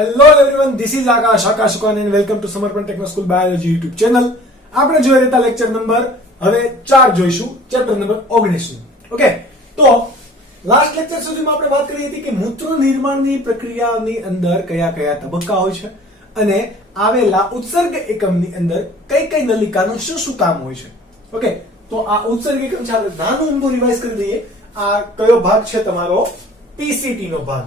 Hello everyone, this is Akash Sukan and welcome to Samarpan techno school biology YouTube channel. આપણે જોઈ રહેતા lecture number હવે 4 જોઈશું, ચેપ્ટર નંબર 19 નું. ઓકે, તો લાસ્ટ લેક્ચર સુધીમાં આપણે વાત કરી હતી કે મૂત્ર નિર્માણની પ્રક્રિયાની અંદર કયા કયા તબક્કા હોય છે અને આવેલા ઉત્સર્ગ એકમની અંદર કઈ કઈ નલિકાનું શું શું કામ હોય છે. ઓકે, તો આ ઉત્સર્ગ એકમ છે, આપણે નાનું ઊંધું રિવાઇઝ કરી દઈએ. આ કયો ભાગ છે? તમારો પીસીટી નો ભાગ,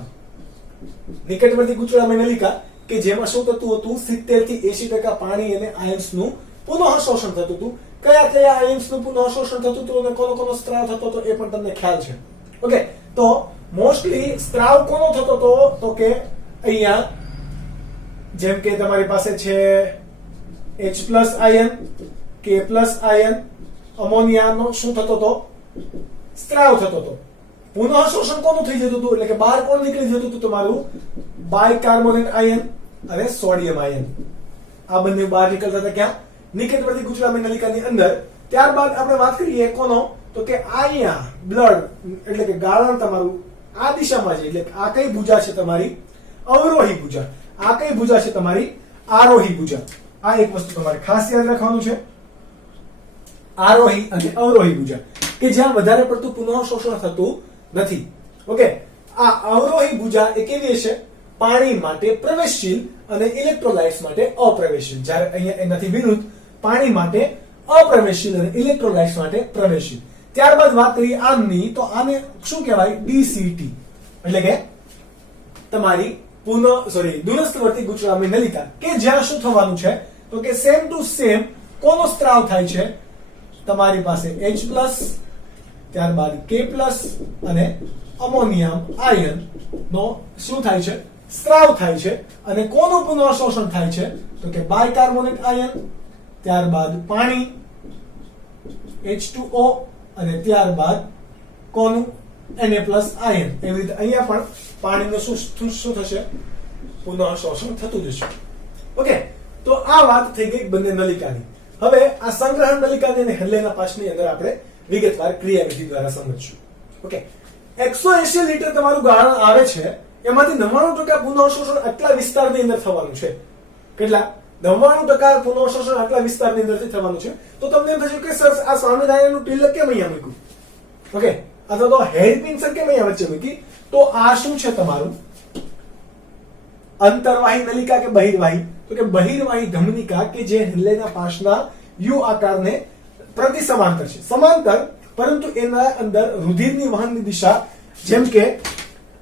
નિકટવર્તી ગૂંચળામય નલિકા, કે જેમાં શું થતું હતું, 70 થી 80% પાણી અને આયન્સ નું પુનઃ શોષણ થતું હતું. કયા કયા આયન્સ નું પુનઃ શોષણ થતું હતું અને કોનો કોનો સ્ત્રાવ થતો હતો એ પણ તમને ખ્યાલ છે. ઓકે, તો મોસ્ટલી સ્ત્રાવ કોનો થતો હતો? તો કે અહીંયા જેમ કે તમારી પાસે છે H+ આયન, K+ આયન, અમોનિયાનો શું થતો હતો? સ્ત્રાવ થતો હતો. પુનઃ શોષણ કોનું થઈ જતું હતું? એટલે કે બહાર કોણ નીકળી જતું હતું? તમારું બાયકાર્બોનેટ આયન અને સોડિયમ આયન. આ બંને બહાર નીકળતા હતા ક્યાં? નિકટવર્તી ગૂંચળામય નલિકાની અંદર. ત્યારબાદ આપણે વાત કરીએ કોનો? તો કે અહીંયા બ્લડ એટલે કે ગાળણ તમારું આ દિશામાં છે. એટલે આ કઈ ભુજા છે? તમારી અવરોહી ભુજા. આ કઈ ભુજા છે? તમારી આરોહી ભુજા. આ એક વસ્તુ તમારે ખાસ યાદ રાખવાનું છે, આરોહી અને અવરોહી ભુજા, કે જ્યાં વધારે પડતું પુનઃ શોષણ થતું નથી. ઓકે, આ અવરોહી ભુજા એ કેવી છે? પાણી માટે પ્રવેશશીલ અને ઇલેક્ટ્રોલાઇટ્સ માટે અપ્રવેશશીલ. જ્યારે અહીંયા એનાથી વિરુદ્ધ, પાણી માટે અપ્રવેશશીલ અને ઇલેક્ટ્રોલાઇટ્સ માટે પ્રવેશશીલ. ત્યારબાદ વાત કરીએ આમની, તો આને શું કહેવાય? DCT, એટલે કે તમારી દૂરસ્થવર્તી ગૂંચળામય નલિકા, કે જ્યાં શું થવાનું છે? તો કે સેમ ટુ સેમ કોનો સ્ત્રાવ થાય છે? તમારી પાસે H+, ત્યારબાદ K+ અને અમોનિયમ આયન નો શું થાય છે? સ્ત્રાવ થાય છે. અને કોનું પુનઃ શોષણ થાય છે? તો કે બાયકાર્બોનેટ આયન, ત્યારબાદ પાણી H2O અને ત્યારબાદ કોનું? Na+ ion. એવી રીતે અહીંયા પણ પાણીનું શું થશે? પુનઃ શોષણ થતું જશે. ઓકે, તો આ વાત થઈ ગઈ બંને નલિકાની. હવે આ સંગ્રહણ નલિકાની અને હેલેના પાસની અંદર આપણે વિગતવાર ક્રિયાવિધિ દ્વારા સમજશું. ઓકે, 180 લીટર તમારું ગાળણ આવે છે, એમાંથી 99% પુનઃ શોષણ આટલા વિસ્તારની અંદર થવાનું છે. કેટલા? 99% પુનઃ શોષણ આટલા વિસ્તારની અંદરથી થવાનું છે. તો તમને એમ થશે કે સર આ સ્વામિનારાયણનું તિલક કેમ અહીંયા મૂક્યું? ઓકે, અથવા તો હેરપિન સર કેમ અહીંયા વચ્ચે મૂકી? તો આ શું છે તમારું? અંતર્વાહી નલિકા કે બહિર્વાહી? તો કે બહિર્વાહી ધમનિકા, કે જે હેલેના પાસના યુ આકારને પ્રતિ સમાંતર છે. સમાંતર, પરંતુ એના અંદર રુધિરની વહનની દિશા, જેમ કે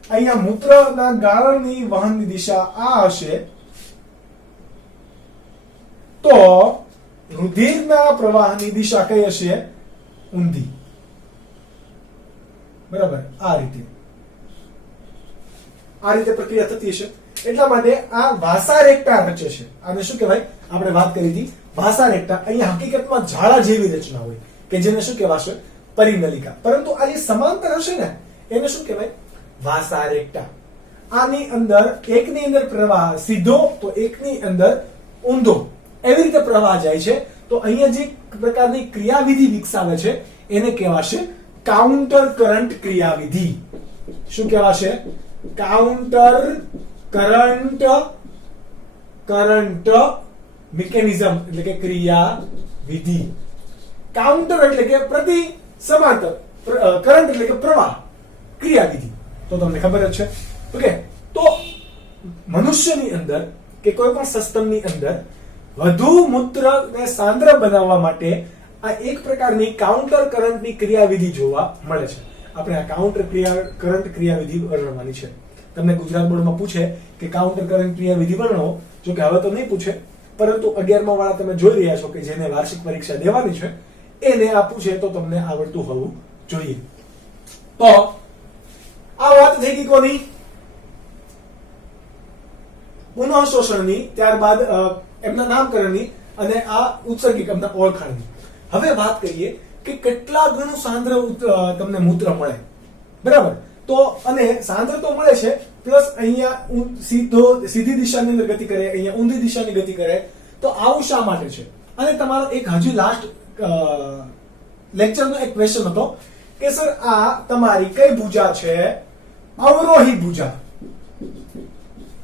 અહીંયા મૂત્રના ગાળણની વહનની દિશા આ હશે, તો રુધિરના પ્રવાહની દિશા કઈ હશે? ઊંધી. બરાબર, આ રીતે પ્રક્રિયા થતી હશે. એટલા માટે આ વાસા રેક્ટા રચે છે. આને શું કહેવાય? આપણે વાત કરી હતી વાસા રેક્ટા. અહીંયા હકીકતમાં ઝાડા જેવી રચના હોય, કે જેને શું કહેવાશે? પરિનલિકા. પરંતુ આ જે સમાંતર હશે ને, એને શું કહેવાય? વાસા રેક્ટા. આની અંદર એકની અંદર પ્રવાહ સીધો, તો એકની અંદર ઊંધો, એવી રીતે પ્રવાહ જાય છે. તો અહીંયા જે પ્રકારની ક્રિયાવિધિ વિકસાવે છે એને કહેવાશે કાઉન્ટર કરંટ ક્રિયાવિધિ. શું કહેવાશે? કાઉન્ટર કરંટ મિકેનિઝમ, એટલે કે ક્રિયાવિધિ. કાઉન્ટર એટલે કે પ્રતિ સમાંતર, કરંટ એટલે કે પ્રવાહ, ક્રિયાવિધિ તો તમને ખબર જ છે. ઓકે, તો મનુષ્યની અંદર કે કોઈ પણ સસ્તનની અંદર વધુ મૂત્રને સાંદ્ર બનાવવા માટે આ એક પ્રકારની કાઉન્ટર કરંટની ક્રિયાવિધિ જોવા મળે છે. આપણે આ કાઉન્ટર કરંટ ક્રિયાવિધિ વર્ણવવાની છે. તમને ગુજરાત બોર્ડમાં પૂછે કે કાઉન્ટર કરંટ ક્રિયાવિધિ વર્ણવો, જો કે હવે તો નહીં પૂછે, પરંતુ 11મા વાળા તમે જોઈ રહ્યા છો કે જેને વાર્ષિક પરીક્ષા દેવાની છે, એને આ પૂછે તો તમને આવડતું હોવું જોઈએ. તો આ વાત થઈ ગઈ કોની? પુનઃ શોષણની, ત્યારબાદ એમના નામકરણની અને આ ઉત્સર્ગિક એમના ઓળખાણની. હવે વાત કરીએ કે કેટલા ગણું સાંદ્ર તમને મૂત્ર મળે. બરાબર, તો અને સાંદ્ર તો મળે છે, પ્લસ અહીંયા સીધી દિશાની અંદર ગતિ કરે, અહીંયા ઊંધી દિશાની ગતિ કરે. તો આવું શા માટે છે? અને તમારો એક હજુ લાસ્ટ લેક્ચરનો એક ક્વેશ્ચન હતો કે સર આ તમારી કઈ ભુજા છે? અવરોહી ભુજા.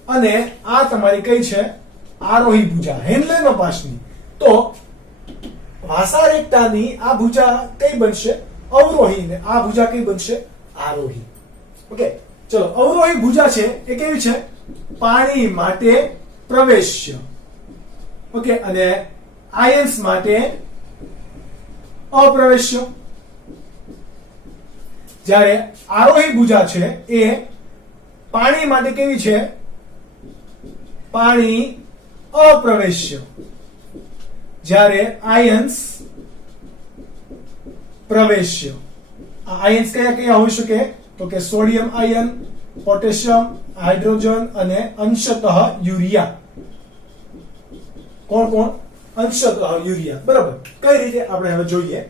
અને આ તમારી કઈ છે? આરોહી ભુજા, હેનલેનો પાસની. તો વાસાર એકતાની આ ભુજા કઈ બનશે? અવરોહી. ને આ ભુજા કઈ બનશે? આરોહી. ઓકે, ચલો. અવરોહી ભુજા છે એ કેવી છે? પાણી માટે પ્રવેશ્ય. ઓકે, અને આયન્સ માટે અપ્રવેશ્ય. જ્યારે આરોહી ભુજા છે એ પાણી માટે કેવી છે? પાણી અપ્રવેશ્ય. જ્યારે આયન્સ પ્રવેશ્ય. આ આયન્સ કયા કયા હોઈ શકે? તો કે સોડિયમ આયન, પોટેશિયમ, હાઇડ્રોજન અને અંશતઃ યુરિયા. કોણ કોણ? અંશતઃ યુરિયા. બરાબર. કઈ રીતે આપણે હવે જોઈએ.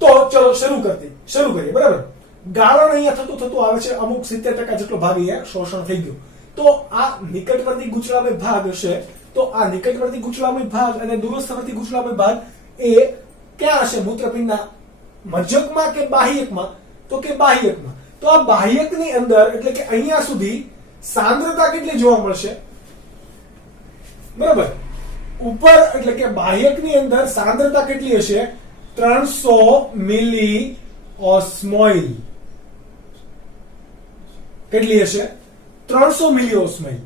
તો ચલો શરૂ કરીએ. બરાબર. ગાળણ અહીંયા થતું આવે છે. અમુક 70% જેટલો ભાગ અહીંયા શોષણ થઈ ગયું. તો આ નિકટવર્તી ગુચલામય ભાગ હશે. તો આ નિકટવર્તી ગુચલામય ભાગ અને દૂરસ્થવર્તી ગુચલામય ભાગ એ ક્યાં હશે? મૂત્રપિંડના મજ્જકમાં કે બાહ્યકમાં? તો કે બાહ્યકમાં. તો આ બાહ્યકની અંદર એટલે કે અહીંયા સુધી સાંદ્રતા કેટલી જોવા મળશે? બરાબર. ઉપર એટલે કે બાહ્યકની અંદર સાંદ્રતા કેટલી હશે? 300 મિલી ઓસ્મોલ. કેટલી હશે? 300 મિલી ઓસ્મોલ.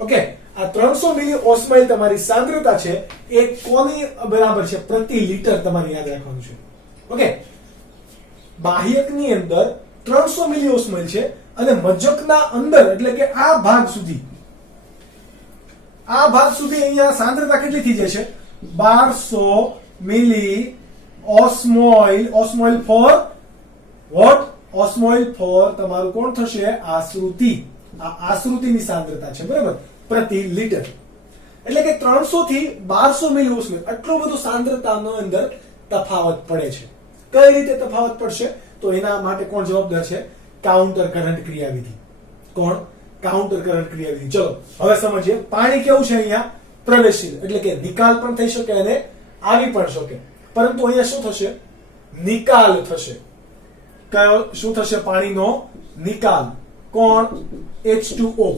ઓકે, આ 300 મિલી ઓસ્મોલ તમારી સાંદ્રતા છે એ કોની બરાબર છે? પ્રતિ લીટર. તમારે યાદ રાખવાનું છે. ઓકે, બાહ્યકની અંદર 300 મિલી ઓસ્મોલ છે અને મજ્જકના અંદર એટલે કે આ ભાગ સુધી અહીંયા સાંદ્રતા કેટલી થઈ જશે? 1200 મિલી ઓસ્મોલ. ઓસ્મોલ ફોર વોટ? ઓસ્મોલ ફોર તમારું કોણ થશે? આશ્રુતિ. આ આશ્રુતિની સાંદ્રતા છે. બરાબર. પ્રતિ લીટર. એટલે કે 300 થી 1200 મિલી ઓસ્મોલ. આટલો બધો સાંદ્રતાનો અંદર તફાવત પડે છે. કઈ રીતે તફાવત પડશે? તો એના માટે કોણ જવાબદાર છે? કાઉન્ટર કરંટ ક્રિયાવિધિ. કોણ? કાઉન્ટર કરંટ ક્રિયાવિધિ. ચલો હવે સમજીએ. પાણી કેવું છે? અહીંયા પ્રવેશશીલ એટલે કે નિકાલ પણ થઈ શકે અને આવી પણ શકે. પરંતુ અહીંયા શું થશે? નિકાલ થશે. કયો? શું થશે? પાણીનો નિકાલ. કોણ? H2O.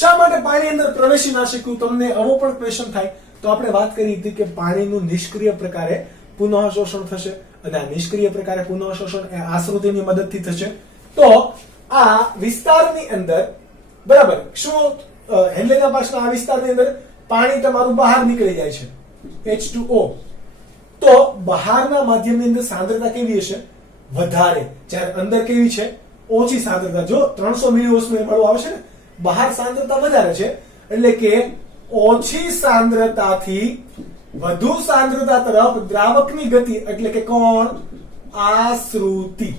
શા માટે પાણી અંદર પ્રવેશી ના શક્યું? તમને આવો પણ ક્વેશ્ચન થાય. તો આપણે વાત કરી હતી કે પાણીનું નિષ્ક્રિય પ્રકારે પુનઃ શોષણ થશે અને આ નિષ્ક્રિય પ્રકારે પુનઃ શોષણ એ આશ્રુતિની મદદથી થશે. તો આ વિસ્તારની અંદર બરાબર શું હેનલેના પાસના આ વિસ્તારની અંદર પાણી તમારું બહાર નીકળી જાય છે H2O. તો બહારના માધ્યમની અંદર સાંદ્રતા કેવી હશે? વધારે. જ્યારે અંદર કેવી છે? ઓછી સાંદ્રતા. જો 300 મિલી ઓસ્મોલ વાળું આવે છે ને, બહાર સાંદ્રતા વધારે છે એટલે કે ઓછી સાંદ્રતાથી વધુ સાંદ્રતા તરફ દ્રાવકની ગતિ એટલે કે કોણ? આશ્રુતિ.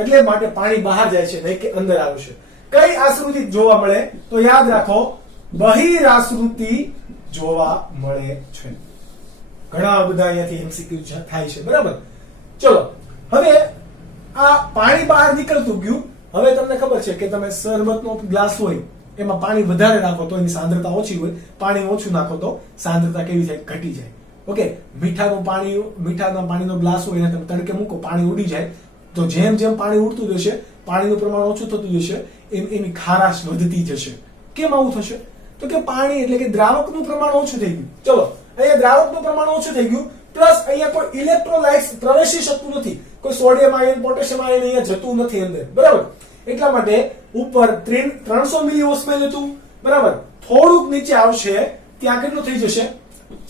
એટલે માટે પાણી બહાર જાય છે નહીં કે અંદર આવે છે. કઈ આશ્રુતિ જોવા મળે? તો યાદ રાખો, બહિરાશ્રુતિ જોવા મળે છે. ઘણા બધા અહીંયાથી એમસીક્યુ થાય છે. બરાબર. ચલો હવે આ પાણી બહાર નીકળતું ગયું. હવે તમને ખબર છે કે તમે શરબતનો ગ્લાસ હોય એમાં પાણી વધારે નાખો તો એની સાંદ્રતા ઓછી હોય, પાણી ઓછું નાખો તો સાંદ્રતા કેવી થાય? ઘટી જાય. ઓકે, મીઠાના પાણીનો ગ્લાસ હોય એને તમે તડકે મૂકો, પાણી ઉડી જાય. તો જેમ જેમ પાણી ઉડતું જશે, પાણીનું પ્રમાણ ઓછું થતું જશે, એમ એની ખારાશ વધતી જશે. કેમ આવું થશે? તો કે પાણી એટલે કે દ્રાવકનું પ્રમાણ ઓછું થઈ ગયું. ચલો અહીંયા દ્રાવકનું પ્રમાણ ઓછું થઈ ગયું, પ્લસ અહીંયા કોઈ ઇલેક્ટ્રોલાઇટ્સ પ્રવેશી શકતું નથી. કોઈ સોડિયમ આયન, પોટેશિયમ આયન અહીંયા જતું નથી અંદર. બરાબર. એટલા માટે ઉપર 300 મિલી ઓસ્મોલ હતું. બરાબર. થોડુંક નીચે આવશે ત્યાં કેટલું થઈ જશે?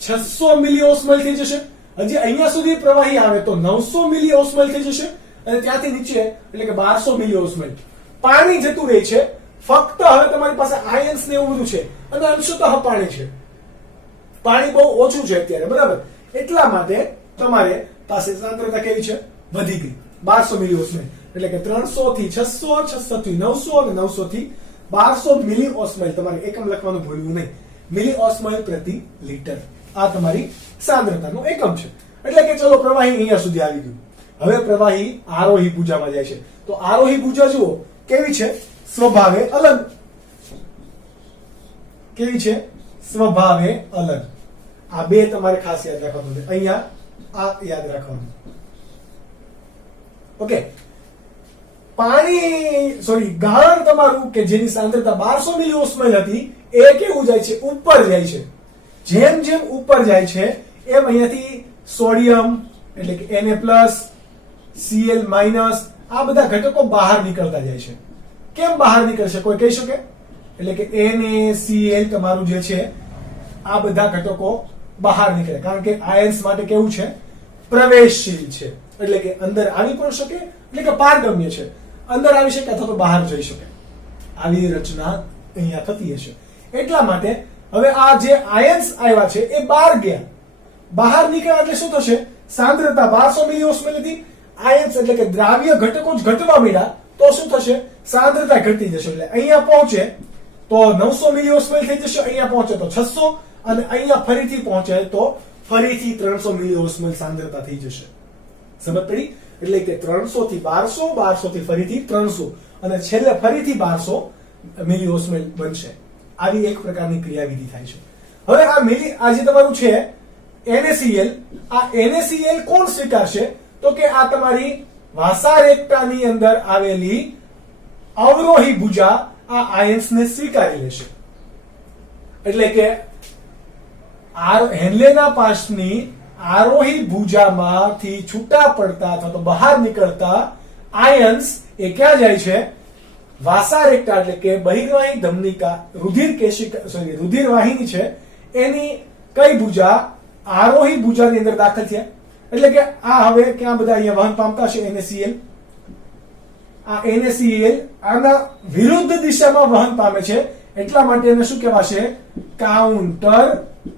600 મિલી ઓસ્મોલ થઈ જશે. હજી અહીંયા સુધી પ્રવાહી આવે તો 900 મિલી ઓસ્મોલ થઈ જશે અને ત્યાંથી નીચે એટલે કે 1200 મિલી ઓસ્મોલ પાણી જતું રહે છે. ફક્ત હવે તમારી પાસે આયન્સ ને એવું બધું છે અને અંશતઃ પાણી છે. પાણી બહુ ઓછું છે અત્યારે. બરાબર. એટલા માટે તમારે પાસે સાંદ્રતા કેવી છે? વધી ગઈ. 1200 મિલી ઓસ્મોલ એટલે કે 300 થી 600, 600 થી 900 અને 900 થી 1200 મિલી ઓસ્મોલ. તમારે એકમ લખવાનું ભૂલવું નહીં. મિલી ઓસ્મોલ પ્રતિ લીટર આ તમારી સાંદ્રતાનો એકમ છે. એટલે કે ચલો પ્રવાહી અહીંયા સુધી આવી ગયું. હવે પ્રવાહી આરોહી ભુજામાં જાય છે. તો આરોહી ભુજા જુઓ કેવી છે? સ્વભાવે અલગ. કેવી છે? સ્વભાવે અલગ. આ બે તમારે ખાસ યાદ રાખવાનું છે. અહીંયા આ યાદ રાખવાનું. ઓકે, ગાળણ તમારું કે જેની સાંદ્રતા 1200 મિલી ઓસ્મોલ હતી એ કેવું જાય છે? ઉપર જાય છે. જેમ જેમ ઉપર જાય છે એમ અહીંયાથી સોડિયમ એટલે કે Na+, Cl- આ બધા ઘટકો બહાર નીકળતા જાય છે. કેમ બહાર નીકળશે કોઈ કહી શકે? એટલે કે NaCl તમારું જે છે આ બધા ઘટકો બહાર નીકળે, કારણ કે આયન્સ માટે કેવું છે? પ્રવેશશીલ છે. એટલે કે અંદર આવી પણ શકે, એટલે કે પારગમ્ય છે, અંદર આવી શકે અથવા તો બહાર જઈ શકે. આવી રચના અહીંયા થતી હશે. એટલા માટે હવે આ જે આયન્સ આવ્યા છે એ બહાર ગયા, બહાર નીકળ્યા એટલે શું થશે? સાંદ્રતા 1200 મિલિઓસ્મોલ હતી. આયન્સ એટલે કે દ્રાવ્ય ઘટકો જ ઘટવા માંડ્યા તો શું થશે? સાંદ્રતા ઘટી જશે. એટલે અહીંયા પહોંચે તો 900 મિલિઓસ્મોલ થઈ જશે, અહીંયા પહોંચે તો 600, અને અહીંયા ફરીથી પહોંચે તો ફરીથી 300 મિલિઓસ્મોલ સાંદ્રતા થઈ જશે. સમજ પડી? એટલે કે 300 થી 1200, 1200 થી ફરીથી 300, અને છેલ્લે ફરીથી 1200 મિલિઓસ્મોલ બનશે. આવી એક પ્રકારની ક્રિયાવિધિ થાય છે. હવે આ જે તમારું છે NaCl, આ NaCl કોણ સ્વીકારશે? તો કે આ તમારી વાસા રેક્ટાની અંદર આવેલી અવરોહી ભુજા આ આયન્સને સ્વીકારી લેશે. એટલે કે હેન્લેના પાશની આરોહી ભુજામાંથી છૂટા પડતા અથવા તો બહાર નીકળતા આયન્સ એ ક્યાં જાય છે? વાસા રેક્ટા એટલે કે બહિર્વાહી ધમનિકા, રુધિર વાહિની છે એની કઈ ભુજા? આરોહી ભુજાની અંદર દાખલ થયા. એટલે કે આ હવે ક્યાં બધા અહીંયા વહન પામતા છે? NaCl. આ NaCl આના વિરુદ્ધ દિશામાં વહન પામે છે, એટલા માટે એને શું કહેવાશે? Counter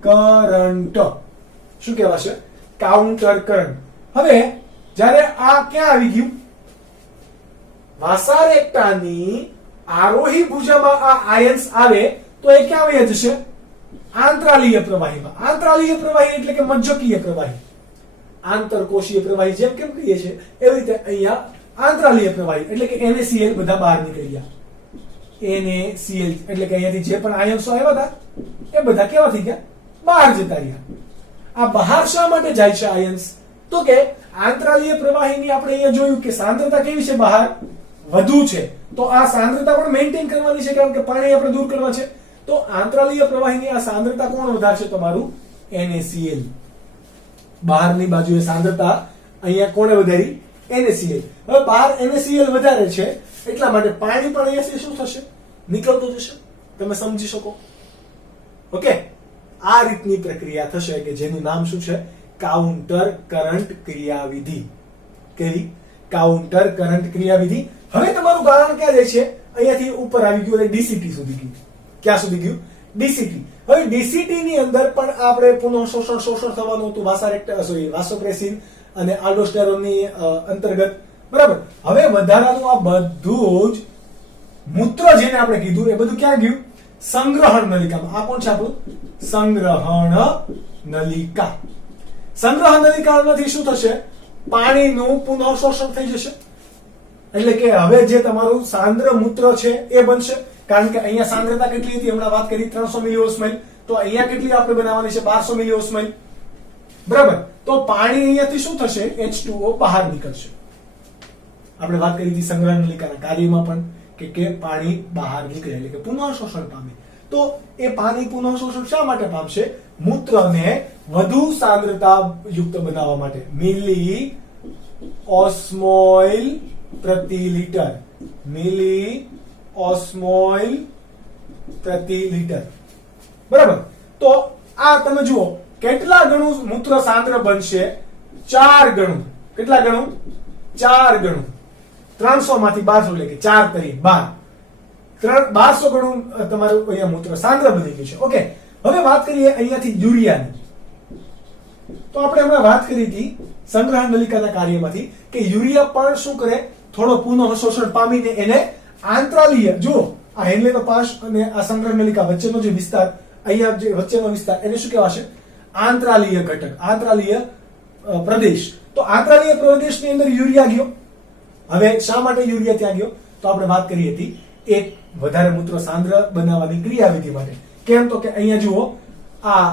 current. શું કહેવાશે? Counter current. હવે જ્યારે આ ક્યાં આવી ગયું? વાસા રેક્ટાની આરોહી ભુજામાં આ આયન્સ આવે તો એ ક્યાં વહી જશે? આંતરાલીય પ્રવાહીમાં. આંતરાલીય પ્રવાહી એટલે કે મજ્જકીય પ્રવાહી, આંતરકોષીય પ્રવાહી જેમ કેમ કહીએ છીએ એવી રીતે અહીંયા આંતરાલીય પ્રવાહી એટલે કે NaCl બધા બહાર નીકળી ગયા. NaCl એટલે કે અહીંયાથી જે પણ આયન્સો આવ્યા હતા એ બધા કેવા થઈ ગયા? બહાર જતા રહ્યા. આ બહાર શા માટે જાય છે આયન્સ? તો કે આંતરાલીય પ્રવાહીની આપણે અહીંયા જોયું કે સાંદ્રતા કેવી છે? બહાર વધુ છે. તો આ સાંદ્રતા પણ મેન્ટેન કરવાની છે, કારણ કે પાણી આપણે દૂર કરવા છે. તો આંતરાલીય પ્રવાહીની આ સાંદ્રતા કોણ વધારશે? તમારું NaCl. બહારની બાજુએ સાંદ્રતા અહીંયા કોણે વધારી? NaCl. હવે બહાર NaCl વધારે છે એટલા માટે પાણી પણ અહીંયાથી શું થશે? નીકળતું જશે. તમે સમજી શકો? ઓકે, આ રીતની પ્રક્રિયા થશે કે જેનું નામ શું છે? કાઉન્ટર કરંટ ક્રિયાવિધિ. કેવી? કાઉન્ટર કરંટ ક્રિયાવિધિ. હવે તમારું ગાળણ ક્યાં જાય છે? અહીંયાથી ઉપર આવી ગયું એટલે DCT સુધી ગયું. ક્યાં સુધી ગયું? DCT. હવે DCT ની અંદર પણ આપણે પુનઃ શોષણ થવાનું હતું વાસોપ્રેસિન અને આલ્ડોસ્ટેરોન ની અંતર્ગત. બરાબર. હવે વધારાનું આ બધું જ મૂત્ર જેને આપણે કીધું એ બધું ક્યાં ગયું? સંગ્રહણ નલિકામાં. આ કોણ છે આપણું? સંગ્રહણ નલિકા. સંગ્રહણ નલિકામાંથી શું થશે? પાણીનું પુનઃ શોષણ થઈ જશે. એટલે કે હવે જે તમારું સાંદ્ર મૂત્ર છે એ બનશે, કારણ કે અહીંયા સાંદ્રતા કેટલી હતી? હમણાં વાત કરી 300 મિલિઓસ્મોલ. તો અહીંયા કેટલી આપણે બનાવવાની છે? 1200 મિલિઓસ્મોલ. બરાબર. તો પાણી અહીંયાથી શું થશે? H2O બહાર નીકળશે. આપણે વાત કરી હતી સંગ્રહણ નલિકાના કાર્યમાં પણ કે પાણી બહાર નીકળે એટલે કે પુનઃ શોષણ પામે. તો એ પાણી પુનઃ શોષણ શા માટે પામશે? મૂત્રને વધુ સાંદ્રતા યુક્ત બનાવવા માટે. મિલી ઓસ્મોલ પ્રતિ લિટર. મિલી ઓસ્મોલ પ્રતિ લિટર. બરાબર. તો આ તમે જુઓ કેટલા ગણું મૂત્ર સાંદ્ર બનશે? 4 ગણું. કેટલા ગણું? 4 ગણું. 300 માંથી 1200 એટલે કે 4 તરી 12. 1200 ગણું તમારું અહીંયા મૂત્ર સાંદ્ર બની ગયું છે. ઓકે, હવે વાત કરીએ અહીંયાથી યુરિયાની. તો આપણે હમણાં વાત કરી હતી સંગ્રહણ નલિકાના કાર્યમાંથી કે યુરિયા પણ શું કરે? થોડો પુનઃ શોષણ પામીને એને આંતરાલીય, જો આ હેન્લેનો પાશ અને આ સંગ્રહણ નલિકા વચ્ચેનો જે વિસ્તાર, અહીંયા જે વચ્ચેનો વિસ્તાર એને શું કહેવાશે? આંતરાલીય ઘટક, આંતરાલીય પ્રદેશ. તો આંતરાલીય પ્રદેશની અંદર યુરિયા ગયો. હવે શા માટે યુરિયા ત્યાં ગયો? તો આપણે વાત કરી હતી એક વધારે મૂત્ર સાંદ્ર બનાવવાની ક્રિયાવિધિ માટે. કેમ? તો કે અહીંયા જુઓ આ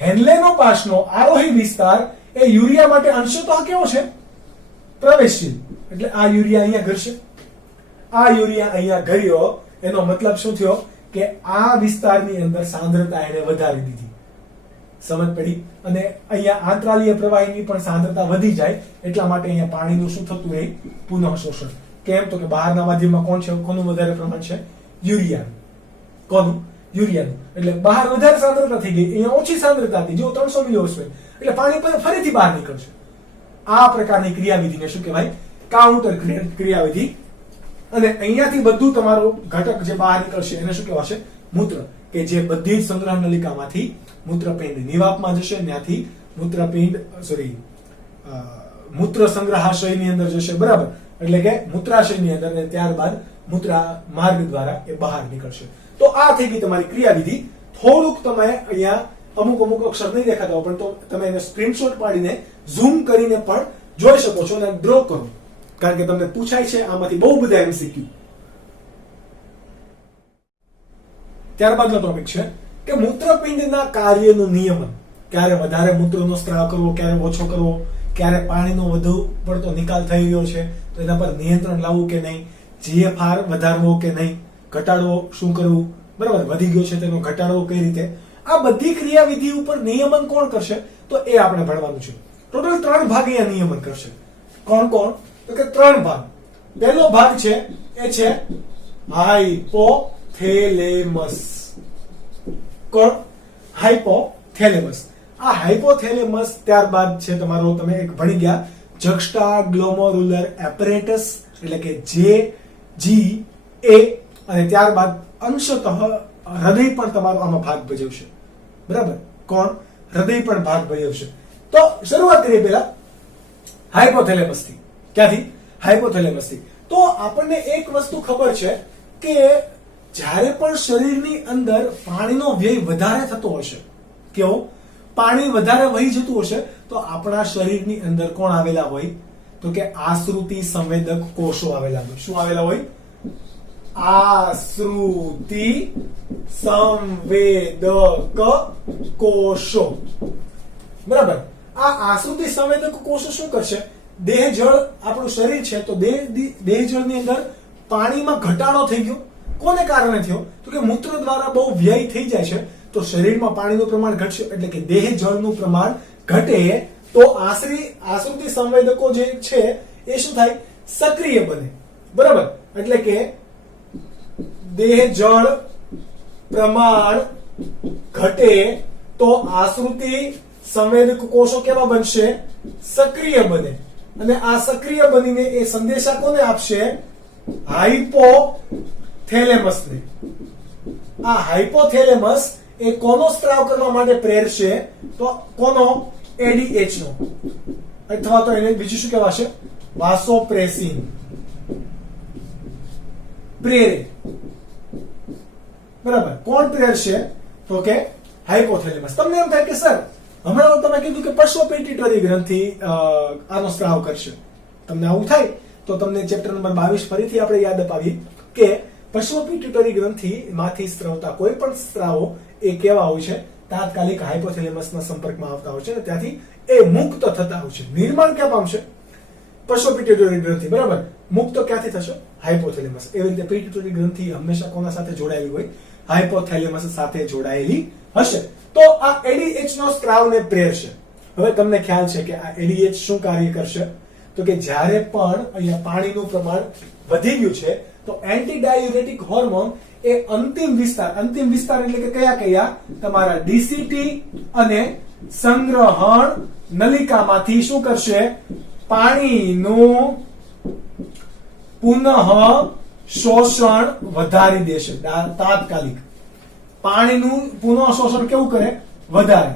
હેન્લેનો પાશનો આરોહી વિસ્તાર એ યુરિયા માટે અંશતઃ કેવો છે? પ્રવેશશીલ. એટલે આ યુરિયા અહીંયા ઘરશે. આ યુરિયા અહીંયા ગયો એનો મતલબ શું થયો? કે આ વિસ્તારની અંદર સાંદ્રતા એને વધારી દીધી. સમજ પડી? અને અહીંયા આંતરાલીય પ્રવાહીની પણ સાંદ્રતા વધી જાય એટલા માટે અહીંયા પાણીનું શું થતું રહે? પુનઃ શોષણ. કેમ? તો કે બહારના માધ્યમમાં કોણ છે? કોનું વધારે પ્રમાણ છે? યુરિયાનું. કોનું? યુરિયાનું. એટલે બહાર વધારે સાંદ્રતા થઈ ગઈ, અહીંયા ઓછી સાંદ્રતા હતી, જો 300 મિલીઓસ્મોલ, એટલે પાણી ફરીથી બહાર નીકળશે. આ પ્રકારની ક્રિયાવિધિને શું કહેવાય? કાઉન્ટર ક્રિયાવિધિ. અને અહીંયાથી બધું તમારો ઘટક જે બહાર નીકળશે એને શું કહેવાશે? મૂત્ર. કે જે બધી જ સંગ્રહ નલિકામાંથી મૂત્રપિંડ નિવાપમાં જશે, ત્યાંથી મૂત્ર સંગ્રહાશયની અંદર જશે, બરાબર? એટલે કે મૂત્રાશયની અંદર, અને ત્યારબાદ મૂત્ર માર્ગ દ્વારા એ બહાર નીકળશે. તો આ થઈ ગઈ તમારી ક્રિયાવિધિ. થોડુંક તમે અહીંયા અમુક અક્ષર નહીં દેખાતા હોય, પણ તો તમે એને સ્ક્રીનશોટ પાડીને ઝૂમ કરીને પણ જોઈ શકો છો અને ડ્રો કરો, કારણ કે તમને પૂછાય છે આમાંથી બહુ બધા MCQ. ત્યારબાદનો ટોપિક છે કે મૂત્રપિંડના કાર્યનું નિયમન. ક્યારે વધારે મૂત્રનો સ્ત્રાવ કરવો, ક્યારે ઓછો કરવો, ક્યારે પાણીનો વધુ પડતો નિકાલ થઈ રહ્યો છે તો એના પર નિયંત્રણ લાવવું કે નહીં, GFR વધારવો કે નહીં, ઘટાડવો શું કરવું, બરાબર? વધી ગયો છે તેનો ઘટાડવો કઈ રીતે, આ બધી ક્રિયાવિધિ ઉપર નિયમન કોણ કરશે? તો એ આપણે ભણવાનું છે. ટોટલ 3 ભાગ અહીંયા નિયમન કરશે. કોણ કોણ? તો કે 3 ભાગ. પહેલો ભાગ છે એ છે હાઇપોથેલેમસ. કોણ? હાઇપોથેલેમસ. આ હાઇપોથેલેમસ ત્યારબાદ છે તમારો, તમે એક ભણી ગયા જક્સ્ટા ગ્લોમરુલર એપરેટસ, એટલે કે JGA, અને ત્યારબાદ અંશતઃ હૃદય પણ તમારો આમાં ભાગ ભજવશે, બરાબર? કોણ? હૃદય પણ ભાગ ભજવશે. તો શરૂઆત કરીએ પહેલા હાઇપોથેલેમસ થી. ક્યાંથી? હાઇપોથેલેમસ થી. તો આપણને એક વસ્તુ ખબર છે કે જ્યારે પણ શરીરની અંદર પાણીનો વ્યય વધારે થતો હશે, કેવો? પાણી વધારે વહી જતું હશે તો આપણા શરીરની અંદર કોણ આવેલા હોય? તો કે આશ્રુતિ સંવેદક કોષો આવેલા હોય. શું આવેલા હોય? આશ્રુતિ સંવેદક કોષો, બરાબર? આ આશ્રુતિ સંવેદક કોષો શું કરશે? દેહ જળ, આપણું શરીર છે તો દેહ જળની અંદર પાણીમાં ઘટાડો થઈ ગયો. કોને કારણે થયો? તો કે મૂત્ર દ્વારા બહુ વ્યય થઈ જાય છે તો શરીરમાં પાણીનું પ્રમાણ ઘટશે, એટલે કે દેહ જળનું પ્રમાણ ઘટે તો આશ્રુતિ સંવેદકો જે છે એ શું થાય? સક્રિય બને, બરાબર? એટલે કે દેહ જળ પ્રમાણ ઘટે તો આશ્રુતિ સંવેદક કોષો કેવા બનશે? સક્રિય બને. અને આ સક્રિય બનીને એ સંદેશા કોને આપશે? હાઇપોથેલેમસને. આ હાઇપોથેલેમસ એ કોનો સ્ત્રાવ કરવા માટે પ્રેરશે? તો કોનો? ADH નો, અથવા તો એને બીજું શું કહેવાશે? વાસોપ્રેસિન પ્રેરે, બરાબર? કોણ પ્રેરશે? તો કે હાઇપોથેલેમસ. તમને એમ થાય કે સર હમણાં તમે કીધું કે પશ્વ પિટ્યુટરી ગ્રંથિ આનો સ્ત્રાવ કરશે. તમને આવું થાય તો તમને ચેપ્ટર નંબર 22 ફરીથી આપણે યાદ અપાવીએ કે પશ્વ પિટ્યુટરી ગ્રંથિ માંથી સ્ત્રવતા કોઈ પણ સ્ત્રાવો એ કેવા હોય છે? તાત્કાલિક હાઇપોથેલેમસના સંપર્કમાં આવતા હોય છે અને ત્યાંથી એ મુક્ત થતા હોય છે. નિર્માણ ક્યાં પામશે? પશ્વ પિટ્યુટરી ગ્રંથિ, બરાબર? મુક્ત ક્યાંથી થશે? હાઇપોથેલેમસ. એવી રીતે પિટ્યુટરી ગ્રંથિ હંમેશા કોના સાથે જોડાયેલી હોય? હાઇપોથેલેમસ સાથે જોડાયેલી હશે. તો આ ADH નો સ્ત્રાવને પ્રેરશે. હવે તમને ખ્યાલ છે કે આ ADH શું કાર્ય કરશે? તો કે જ્યારે પણ અહીંયા પાણીનું પ્રમાણ વધી ગયું છે તો એન્ટી ડાયુરેટિક હોર્મોન એ અંતિમ વિસ્તાર એટલે કે કયા તમારા DCT અને સંગ્રહણ નલિકામાંથી શું કરશે? પાણીનું પુનઃ શોષણ વધારી દેશે. તાત્કાલિક પાણીનું પુનઃ શોષણ કેવું કરે? વધારે.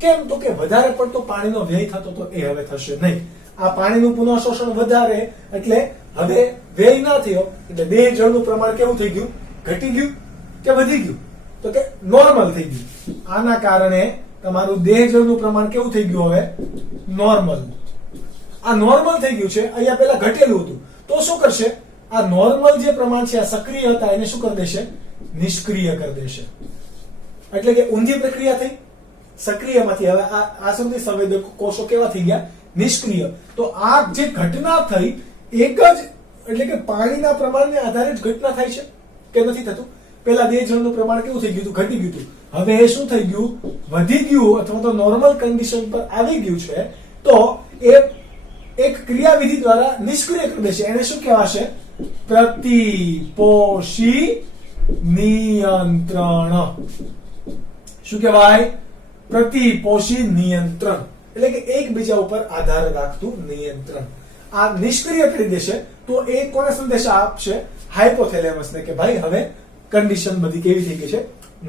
કેમ? તો કે વધારે પડતો પાણીનો વ્યય થતો તો એ હવે થશે નહીં. આ પાણીનું પુનઃ શોષણ વધારે એટલે હવે વ્યય ના થયો એટલે દેહ જળનું પ્રમાણ કેવું થઈ ગયું? ઘટી ગયું કે વધી ગયું? તો કે નોર્મલ થઈ ગયું. આના કારણે તમારું દેહ જળનું પ્રમાણ કેવું થઈ ગયું? હવે નોર્મલ. આ નોર્મલ થઈ ગયું છે. અહીંયા પહેલા ઘટેલું હતું તો શું કરશે? આ નોર્મલ જે પ્રમાણ છે, આ સક્રિય હતા, એને શું કરી દેશે? નિષ્ક્રિય કરી દેશે. એટલે કે ઊંધી પ્રક્રિયા થઈ. સક્રિયમાંથી હવે આ આશ્રુતિ સંવેદક કોષો કેવા થઈ ગયા? નિષ્ક્રિય. તો આ જે ઘટના થઈ એક જ, એટલે કે પાણીના પ્રમાણને આધારે જ ઘટના થાય છે કે નથી થતું? પેલા બે જળનું પ્રમાણ કેવું થઈ ગયું હતું? ઘટી ગયું હતું. હવે એ શું થઈ ગયું? વધી ગયું અથવા તો નોર્મલ કન્ડિશન પર આવી ગયું છે. તો એ એક ક્રિયાવિધિ દ્વારા નિષ્ક્રિય કરી દેશે. એને શું કહેવાશે? પ્રતિપોષી નિયંત્રણ. શું કહેવાય? પ્રતિપોષી નિયંત્રણ એટલે કે એકબીજા ઉપર આધાર રાખતું નિયંત્રણ. આ નિષ્ક્રિય કરી દેશે તો એ કોને સંદેશ આપશે? હાઇપોથેલેમસ ને, કે ભાઈ હવે કન્ડિશન બધી કેવી થઈ ગઈ છે?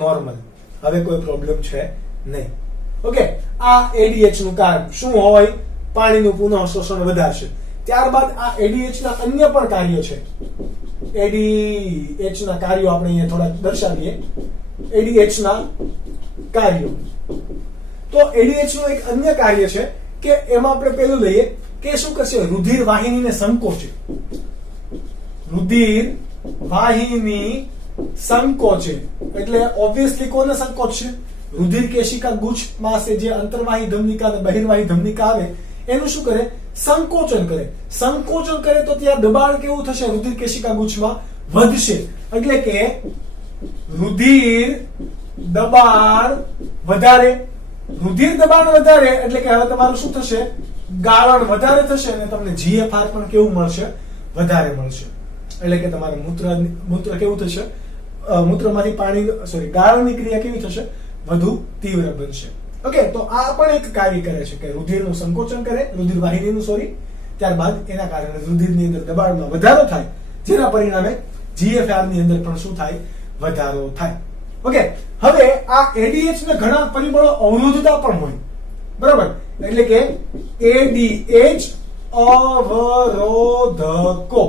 નોર્મલ. હવે કોઈ પ્રોબ્લેમ છે નહીં. ઓકે, આ એડીએચ નું કારણ શું હોય? પાણીનું પુનઃ શોષણ વધારશે. ત્યારબાદ આ એડીએચ ના અન્ય પણ કાર્યો છે. એડીએચ ના કાર્યો આપણે અહીંયા થોડા દર્શાવીએ. એડીએચ ના કાર્યો. તો એડીએચ નું એક અન્ય કાર્ય છે કે એમાં આપણે પેલું લઈએ કે શું કરશે? રુધિર વાહિનીને સંકોચે. રુધિર વાહિની સંકોચે એટલે ઓબ્વિયસલી કોને સંકોચશે? રુધિર કેશિકા ગુચ્છમાં જે અંતર્વાહી ધમનિકા અને બહિર્વાહી ધમનિકા આવે એનું શું કરે? સંકોચન કરે. સંકોચન કરે તો ત્યાં દબાણ કેવું થશે? રુધિર કેશિકા ગુચ્છમાં વધશે. એટલે કે રુધિર દબાણ વધારે. રુધિર દબાણ વધારે એટલે કે હવે તમારું શું થશે? ગાળણ વધારે થશે અને તમને જીએફઆર પણ કેવું મળશે? વધારે મળશે. એટલે કે તમારે મૂત્ર કેવું થશે? મૂત્રમાંથી પાણી ગાળણની ક્રિયા કેવી થશે? વધુ તીવ્ર બનશે. ઓકે, તો આ પણ એક કાર્ય કરે છે કે રુધિરનું સંકોચન કરે, રુધિર વાહિનીનું ત્યારબાદ એના કારણે રુધિરની અંદર દબાણમાં વધારો થાય, જેના પરિણામે જીએફઆર ની અંદર પણ શું થાય? વધારો થાય. ઓકે, હવે આ એડીએચ ને ઘણા પરિબળો અવરોધતા પણ હોય. બરાબર? એટલે કે એડીએચ અવરોધકો.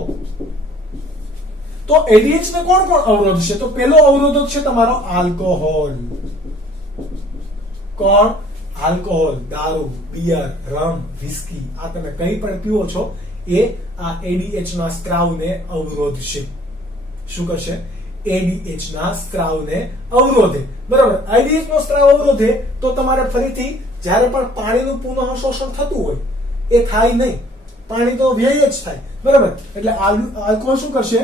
તો એડીએચ ને કોણ કોણ અવરોધશે? તો પેલો અવરોધક છે તમારો આલ્કોહોલ. કોણ? આલ્કોહોલ. દારૂ, બિયર, રમ, વિસ્કી આ તમે કંઈ પણ પીવો છો એ આ એડીએચ ના સ્ત્રાવને અવરોધશે. શું કરશે? એડીએચ ના સ્ત્રાવને અવરોધે. બરાબર? એડીએચ નો સ્ત્રાવ અવરોધે તો તમારે ફરીથી જ્યારે પણ પાણીનું પુનઃ શોષણ થતું હોય એ થાય નહીં. પાણી તો વ્યય જ થાય. બરાબર? એટલે આલ્કોહોલ શું કરશે?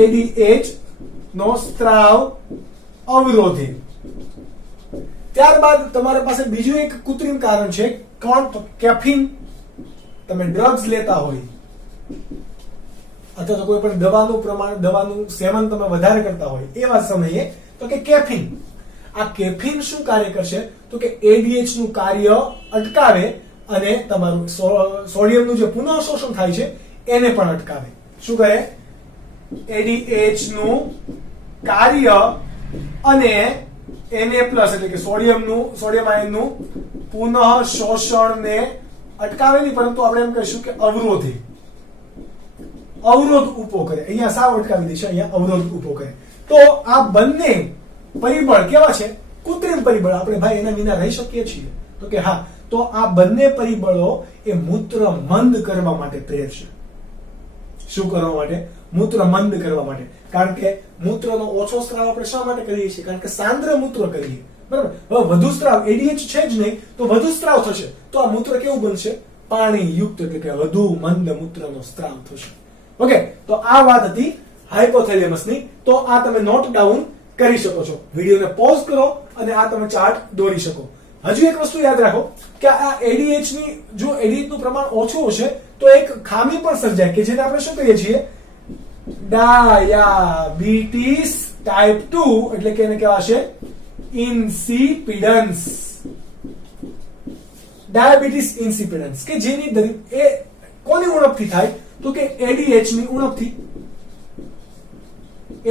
એડીએચ નો સ્ત્રાવ અવરોધે. ત્યારબાદ તમારી પાસે બીજું એક કૃત્રિમ કારણ છે. કોણ? તો કેફીન. તમે ડ્રગ્સ લેતા હોય અથવા તો કોઈ પણ દવાનું સેવન તમે વધારે કરતા હોય એવા સમયે તો કે કેફીન. આ કેફીન શું કાર્ય કરશે? તો કે એડીએચ નું કાર્ય અટકાવે અને તમારું સોડિયમનું જે પુનઃ શોષણ થાય છે એને પણ અટકાવે. શું કરે? એડીએચ નું કાર્ય અને Na+ એટલે કે સોડિયમ આયનનું પુનઃ શોષણને અટકાવે નહીં, પરંતુ આપણે એમ કહીશું કે અવરોધે. અવરોધ ઉભો કરે. અહીંયા સાવ અટકાવી દેશે, અહીંયા અવરોધ ઉભો કરે. તો આ બંને પરિબળ કેવા છે? કૃત્રિમ પરિબળ. આપણે ભાઈ એના વિના રહી શકીએ છીએ? તો કે હા. તો આ બંને પરિબળો એ મૂત્ર મંદ કરવા માટે પ્રેરશે. શું કરવા માટે? મૂત્ર મંદ કરવા માટે. કારણ કે મૂત્રનો ઓછો સ્ત્રાવ આપણે શા માટે કરીએ છીએ? કારણ કે સાંદ્ર મૂત્ર કરીએ. બરાબર? હવે વધુ સ્ત્રાવ એડીએચ છે જ નહીં તો વધુ સ્ત્રાવ થશે તો આ મૂત્ર કેવું બનશે? પાણી યુક્ત એટલે કે વધુ મંદ મૂત્રનો સ્ત્રાવ થશે. ઓકે, તો આ વાત હતી હાઇપોથેલેમસની. તો આ તમે નોટ ડાઉન કરી શકો છો. વિડીયોને પોઝ કરો અને આ તમે ચાર્ટ દોરી શકો. હજુ એક વસ્તુ યાદ રાખો કે આ એડીએચ ની જો એડીએચ નું પ્રમાણ ઓછું હશે તો એક ખામી પણ સર્જાય કે જેને આપણે શું કહીએ છીએ? ડાયાબિટીસ ટાઈપ 2 એટલે કે એને કહેવાશે ઇન્સિપિડન્સ. ડાયાબિટીસ ઇન્સિપિડન્સ કે જેની એ કોની ઉણપથી થાય? તો કે એડીએચ ની ઉણપથી.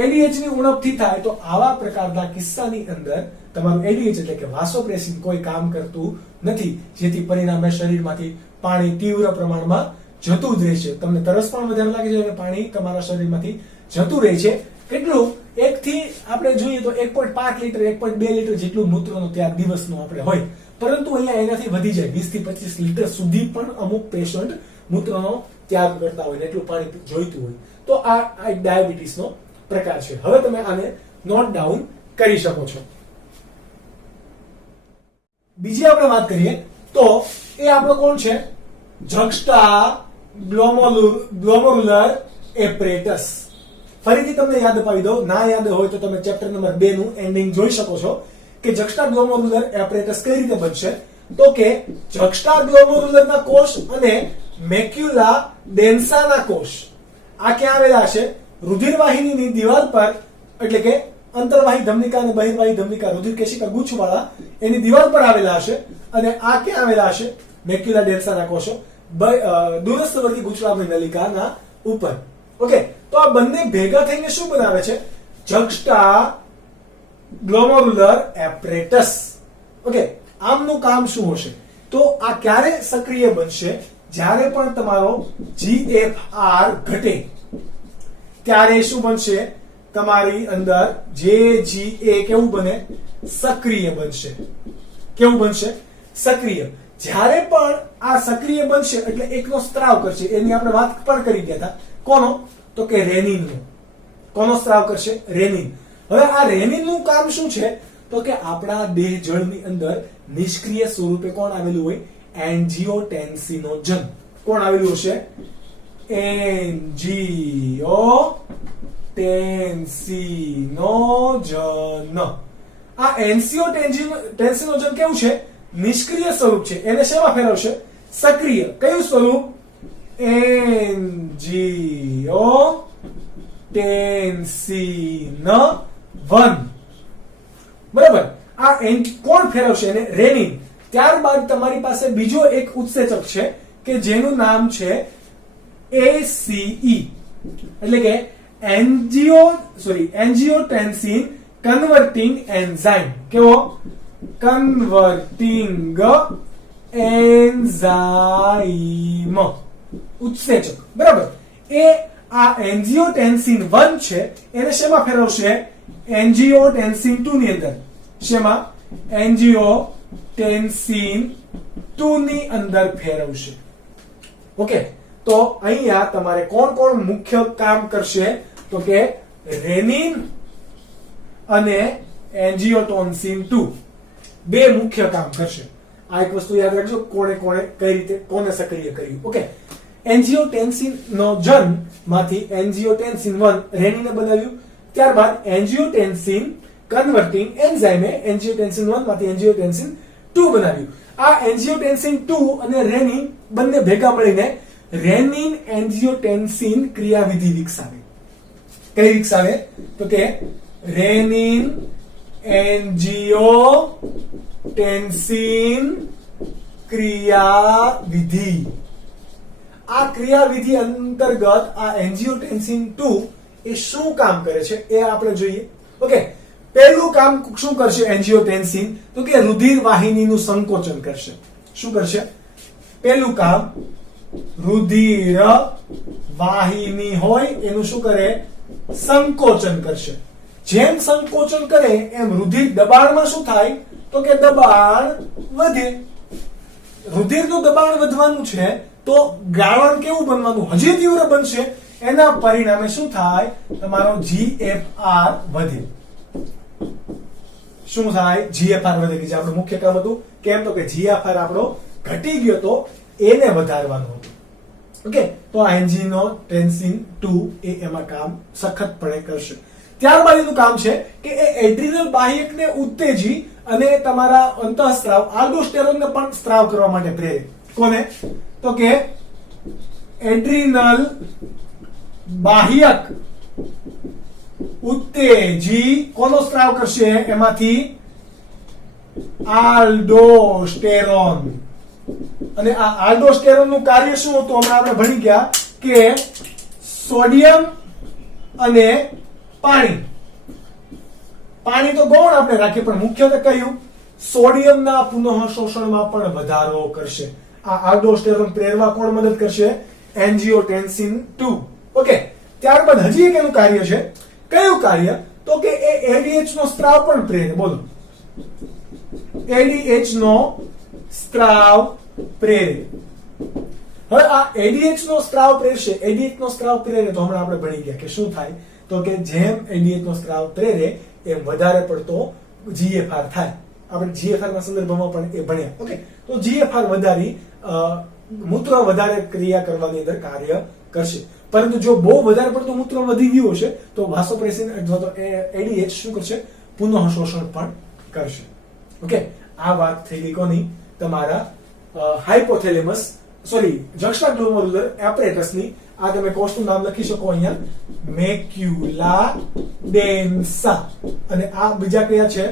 એડીએચ ની ઉણપથી થાય તો આવા પ્રકારના કિસ્સાની અંદર તમારું એડીએચ એટલે કે વાસોપ્રેસિન કોઈ કામ કરતું નથી, જેથી પરિણામે શરીરમાંથી પાણી તીવ્ર પ્રમાણમાં જતું જ રહે છે. તમને તરસ પણ વધારે લાગે છે અને પાણી તમારા શરીરમાંથી જતું રહે છે. કેટલું? એકથી આપણે જોઈએ તો 1.5 લીટર 1.2 લીટર જેટલું મૂત્રનો ત્યાગ દિવસનો આપણે હોય, પરંતુ અહીંયા એનાથી વધી જાય 20 થી 25 લીટર સુધી પણ અમુક પેશન્ટ મૂત્રનો ત્યાગ કરતા હોય ને એટલું પાણી જોઈતું હોય. તો આ ડાયાબિટીસનો પ્રકાર છે. હવે તમે આને નોટ ડાઉન કરી શકો છો. બીજી આપણે વાત કરીએ તો એ આપણો કોણ છે? જક્સ્ટા ગ્લોમરુલર એપરેટસ. ફરીથી તમને યાદ અપાવી દઉં, ના યાદ હોય તો તમે ચેપ્ટર નંબર 2 નું એન્ડિંગ જોઈ શકો છો કે જક્સ્ટાગ્લોમેરુલર એપરેટસ કઈ રીતે બનશે. તો કે જક્સ્ટાગ્લોમેરુલરના કોષ અને મેક્યુલા ડેન્સાના કોષ આ ક્યાં આવેલા હશે? રુધિરવાહિનીની દિવાલ પર, એટલે કે અંતરવાહી ધમનિકા અને બહિર્વાહી ધમનિકા રુધિર કેશિકા ગુચ્છવાળા એની દિવાલ પર આવેલા હશે. અને આ ક્યાં આવેલા હશે? મેક્યુલા ડેન્સાના કોષો દૂરસ્થવર્તી ગુચ્છવાળાની નલિકાના ઉપર. ઓકે, તો આ બંને ભેગા થઈને શું બનાવે છે? જક્સ્ટાગ્લોમેરુલર એપરેટસ. ઓકે, આમનું કામ શું હશે? તો આ ક્યારે સક્રિય બનશે? જ્યારે પણ તમારો GFR ઘટે ત્યારે શું બનશે? તમારી અંદર JGA કેવું બને? સક્રિય બનશે. કેવું બનશે? સક્રિય. જ્યારે પણ આ સક્રિય બનશે એટલે એકનો સ્ત્રાવ કરશે. એની આપણે વાત પણ કરી ગયા હતા. કોનો? તો કે રેનિનનો. કોનો સ્ત્રાવ કરશે? રેનિન. હવે આ રેનિનનું કામ શું છે? તો કે આપણા દેહ જળની અંદર નિષ્ક્રિય સ્વરૂપે કોણ આવેલું હોય? એન્જિયોટેન્સિનોજન. કોણ આવેલું હશે? એન્જિયોટેન્સિનોજન. આ એન્જિયોટેન્સિનોજન કેવું છે? નિષ્ક્રિય સ્વરૂપ છે. એને શેમાં ફેરવશે? સક્રિય. કયું સ્વરૂપ? એન્જિયોટેન્સિન 1. બરાબર. આ કોણ ફેરવશે? એને રેનિન. ત્યારબાદ તમારી પાસે બીજો એક ઉત્સેચક છે કે જેનું નામ છે ACE, એટલે કે એન્જિયોટેન્સિન કન્વર્ટિંગ એન્ઝાઇમ. કેવો? કન્વર્ટિંગ એન્ઝાઇમ ઉત્સેચક. બરાબર. એ આ એન્જિયોટેન્સિન 1 છે એને શેમાં ફેરવશે? એન્જિયોટેન્સિન 2 ની અંદર. શેમાં? એન્જિયોટેન્સિન 2 ની અંદર ફેરવશે. ઓકે, તો અહીંયા તમારે કોણ કોણ મુખ્ય કામ કરશે? તો કે રેનિન અને એન્જિયોટેન્સિન 2 બે મુખ્ય કામ કરશે. આ એક વસ્તુ યાદ રાખજો, કોણે કોણે કઈ રીતે કોને સક્રિય કર્યું. ઓકે, એન્જિયોટેન્સિન નો જન્મ માંથી એન્જિયોટેન્સિન 1 રેનિને બનાવ્યું. ત્યારબાદ એન્જિયોટેન્સિન કન્વર્ટિંગ એન્ઝાઇમે એન્જિયોટેન્સિન 1 માંથી એન્જિયોટેન્સિન 2 બનાવ્યું. આ એન્જિયોટેન્સિન 2 અને રેનિન બંને ભેગા મળીને રેનિન એન્જિયોટેન્સિન ક્રિયાવિધિ વિકસાવે. કઈ વિકસાવે? તો કે રેનિન એન્જિયોટેન્સિન ક્રિયાવિધિ. આ ક્રિયાવિધિ અંતર્ગત આ એન્જિયોટેન્સિન 2 એ શું કામ કરે છે એ આપણે જોઈએ. ઓકે, પહેલું કામ શું કરશે એન્જિયોટેન્સિન? તો કે રુધિર વાહિનીનું સંકોચન કરશે. શું કરશે? પહેલું કામ રુધિર વાહિની હોય એનું શું કરે? સંકોચન કરશે. જેમ સંકોચન કરે એમ રુધિર દબાણમાં શું થાય? તો કે દબાણ વધે. રુધિરનું દબાણ વધવાનું છે તો ગાળણ કેવું બનવાનું? હજી તીવ્ર બનશે. એના પરિણામે શું થાય? તમારો GFR વધે. શું થાય? GFR વધે. કે જે આપણું મુખ્ય કામ હતું. કેમ? તો કે GFR આપણો ઘટી ગયો તો એને વધારવાનું હતું. ઓકે, તો આ એન્જિયોટેન્સિન 2 એ એમાં કામ સખતપણે કરશે. ત્યારબાદ એનું કામ છે કે એ એડ્રિનલ બાહ્યકને ઉત્તેજી અને તમારા અંતઃસ્ત્રાવ આલ્ડોસ્ટેરોનને પણ સ્ત્રાવ કરવા માટે પ્રેરે. કોને? તો કે એડ્રિનલ બાહ્યક ઉત્તેજી કોનો સ્ત્રાવ કરશે? એમાંથી આલ્ડોસ્ટેરોન. અને આ આલ્ડોસ્ટેરોન નું કાર્ય શું હતું? હમણાં આપણે ભણી ગયા કે સોડિયમ અને પાણી. પાણી તો ગૌણ આપણે રાખીએ પણ મુખ્યત્વે કયું? સોડિયમના પુનઃશોષણમાં પણ વધારો કરશે. આ આલ્ડોસ્ટેરોન પ્રેરવા કોણ મદદ કરશે? એન્જિયોટેન્સિન 2. ઓકે, ત્યારબાદ હજી એક એનું કાર્ય છે. કયું કાર્ય? તો કે એ ADH નો સ્ત્રાવ પણ પ્રેરે. બોલો, ADH નો સ્ત્રાવ પ્રેરે. હવે આ ADH નો સ્ત્રાવ પ્રેરશે. ADH નો સ્ત્રાવ પ્રેરે તો હમણાં આપણે ભણી ગયા કે શું થાય? તો કે જેમ ADH નો સ્ત્રાવ પ્રેરે એમ વધારે પડતો GFR થાય. આપણે GFR ના સંદર્ભમાં પણ એ ભણ્યા. ઓકે, તો GFR વધારી મૂત્ર વધારે ક્રિયા કરવાની અંદર કાર્ય કરશે. પરંતુ જો બહુ વધારે પડતું મૂત્ર વધી ગયું હશે તો વાસોપ્રેસિન અથવા તો એડીએચ શું કરશે? પુનઃ શોષણ પણ કરશે. ઓકે, આ વાત થઈ ગઈ કોની? તમારા હાઇપોથેલેમસ જક્સ્ટાગ્લોમેરુલર એપરેટસની. આ તમે કોષનું નામ લખી શકો અહીંયા, મેક્યુલા ડેન્સા. અને આ બીજા કયા છે?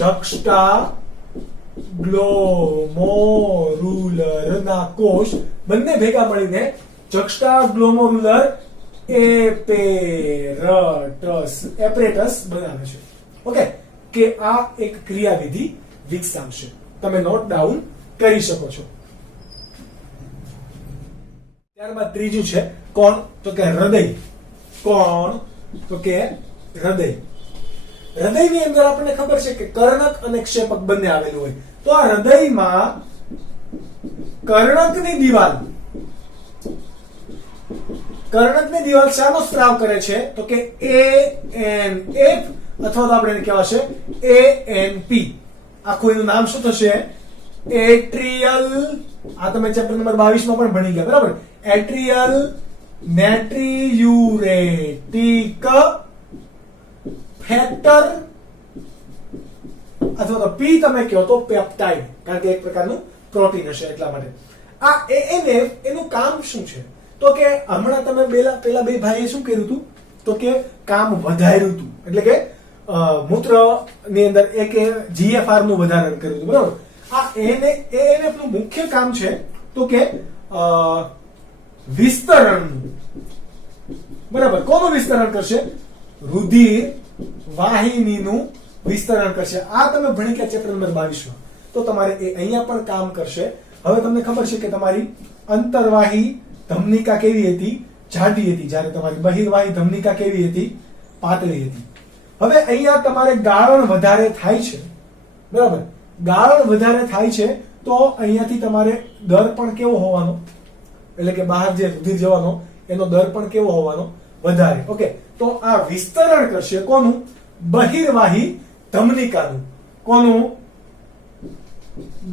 જક્સ્ટાગ્લોમેરુલર ના કોષ બંને ભેગા મળીને જક્સ્ટાગ્લોમેરુલર એપરેટસ બનાવે છે. ઓકે, કે આ એક ક્રિયાવિધિ વિકસાવશે. તમે નોટ ડાઉન કરી શકો છો. ત્યારબાદ ત્રીજું છે કોણ? તો કે હૃદય. કોણ? તો કે હૃદય. હૃદયની અંદર આપણને ખબર છે કે કર્ણક અને ક્ષેપક બંને આવેલું હોય. તો આ હૃદયમાં કર્ણકની દિવાલ શાનો સ્ત્રાવ કરે છે? તો કે ANF અથવા તો આપણે એને કહેવાશે ANP. આખું એનું નામ શું થશે? એટ્રિયલ. આ તમે ચેપ્ટર નંબર 22 માં પણ ભણી ગયા, બરાબર? એટ્રિયલ નેટ્રિયુરેટિક ફેક્ટર અથવા તો પી તમે કહો તો પેપ્ટાઇડ, કારણ કે એક પ્રકારનું પ્રોટીન હશે એટલા માટે. આ ANF એનું કામ શું છે? તો કે હમણાં તમે પેલા બે ભાઈએ શું કર્યું હતું? તો કે કામ વધાર્યું હતું, એટલે કે મૂત્ર ની અંદર એક GFR નું વધારણ કર્યું હતું, બરાબર? આ ANF નું મુખ્ય કામ છે તો કે વિસ્તરણનું. બરાબર, કોનું વિસ્તરણ કરશે? રુધિર વાહિનીનું વિસ્તરણ કરશે. આ તમે ભણી ગયા ચેપ્ટર નંબર 22 માં. તો તમારે એ અહીંયા પણ કામ કરશે. હવે તમને ખબર છે કે તમારી અંતરવાહી ધમનિકા કેવી હતી? જાડી હતી. જ્યારે તમારી બહિર્વાહી ધમનિકા કેવી હતી? પાતળી હતી. હવે અહીંયા તમારે ગાળણ વધારે થાય છે, બરાબર? ગાળણ વધારે થાય છે તો અહીંયાથી તમારે દર પણ કેવો હોવાનો? એટલે કે બહાર જે રુધિર જવાનો એનો દર પણ કેવો હોવાનો? વધારે. ઓકે, તો આ વિસ્તરણ કરશે કોનું? બહિર્વાહી ધમનિકાનું. કોનું?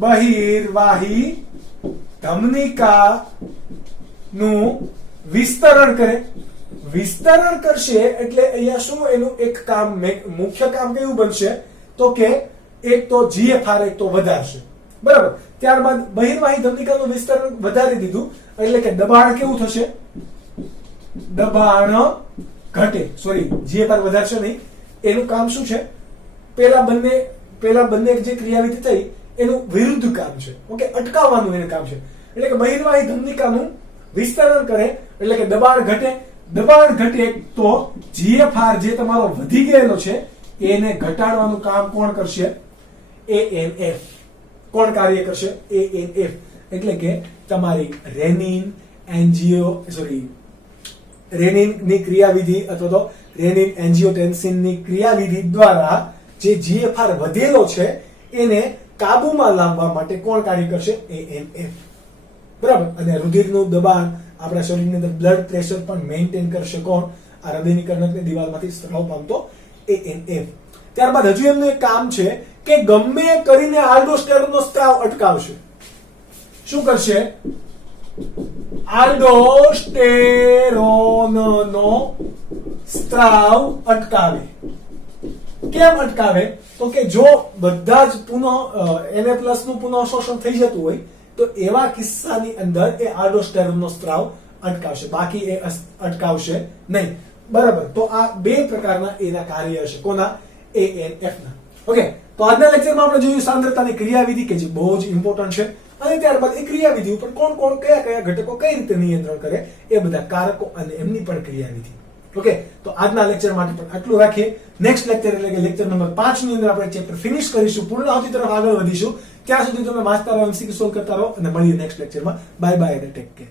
બહિર્વાહી ધમનિકાનું વિસ્તરણ કરે. વિસ્તરણ કરશે એટલે અહીંયા શું એનું એક કામ, મુખ્ય કામ કેવું બનશે? તો કે એક તો GFR એક તો વધારશે, બરાબર? ત્યારબાદ બહિર્વાહી ધમનિકાનું વિસ્તરણ વધારી દીધું એટલે કે દબાણ કેવું થશે? દબાણ ઘટે. GFR વધારશે નહીં. એનું કામ શું છે? પેલા બંને જે ક્રિયાવિધિ થઈ એનું વિરુદ્ધ કામ છે. ઓકે, અટકાવવાનું એનું કામ છે. એટલે કે બહિર્વાહી ધમનિકાનું વિસ્તરણ કરે એટલે કે દબાણ ઘટે. દબાણ ઘટે તો GFR જે તમારો વધી ગયેલો છે એને ઘટાડવાનું કામ કોણ કરશે? ANF. કોણ કાર્ય કરશે? ANF. એટલે કે તમારી રેનિન ની ક્રિયાવિધિ અથવા તો રેનિન એન્જિયોટેન્સિન ની ક્રિયાવિધિ દ્વારા જે GFR વધેલો છે એને કાબુમાં લાવવા માટે કોણ કાર્ય કરશે? ANF. બરાબર? અને રુધિરનું દબાણ, આપણા શરીરની અંદર બ્લડ પ્રેશર પણ મેન્ટેન કરશે કોણ? આ હૃદયની કર્ણકની દિવાલમાંથી સ્ત્રાવ પામતો ANF. ત્યારબાદ હજુ એમનું એક કામ છે કે ગમે કરીને આલ્ડોસ્ટેરોનનો સ્ત્રાવ અટકાવશે. શું કરશે? આલ્ડોસ્ટેરોનનો સ્ત્રાવ અટકાવે. કેમ અટકાવે? તો કે જો બધા જ Na+ નું પુનઃ શોષણ થઈ જતું હોય તો એવા કિસ્સાની અંદર એ આલ્ડોસ્ટેરોનનો સ્ત્રાવ અટકાવશે, બાકી એ અટકાવશે નહીં. બરાબર? તો આ બે પ્રકારના એના કાર્ય હશે. કોના? ANF ના. ઓકે, તો આજના લેક્ચરમાં આપણે જોયું સાંદ્રતાની ક્રિયાવિધિ કે જે બહુ જ ઇમ્પોર્ટન્ટ છે, અને ત્યારબાદ એ ક્રિયાવિધિ ઉપર કોણ કયા ઘટકો કઈ રીતે નિયંત્રણ કરે એ બધા કારકો અને એમની પણ ક્રિયાવિધિ. ઓકે, તો આજના લેક્ચર માટે પણ આટલું રાખીએ. નેક્સ્ટ લેક્ચર એટલે કે લેક્ચર નંબર 5 ની અંદર આપણે ચેપ્ટર ફિનિશ કરીશું, પૂર્ણાહુતિ તરફ આગળ વધીશું. ત્યાં સુધી તમે વાંચતા રહો, MCQ સોલ્વ કરતા રહો અને મળીએ નેક્સ્ટ લેક્ચરમાં. બાય બાય અને ટેક કેર.